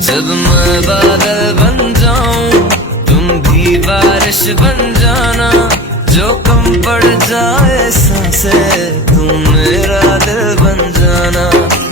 जब मैं बादल बन जाऊं तुम भी बारिश बन जाना, जो कम पड़ जाए सांसें तुम मेरा दिल बन जाना।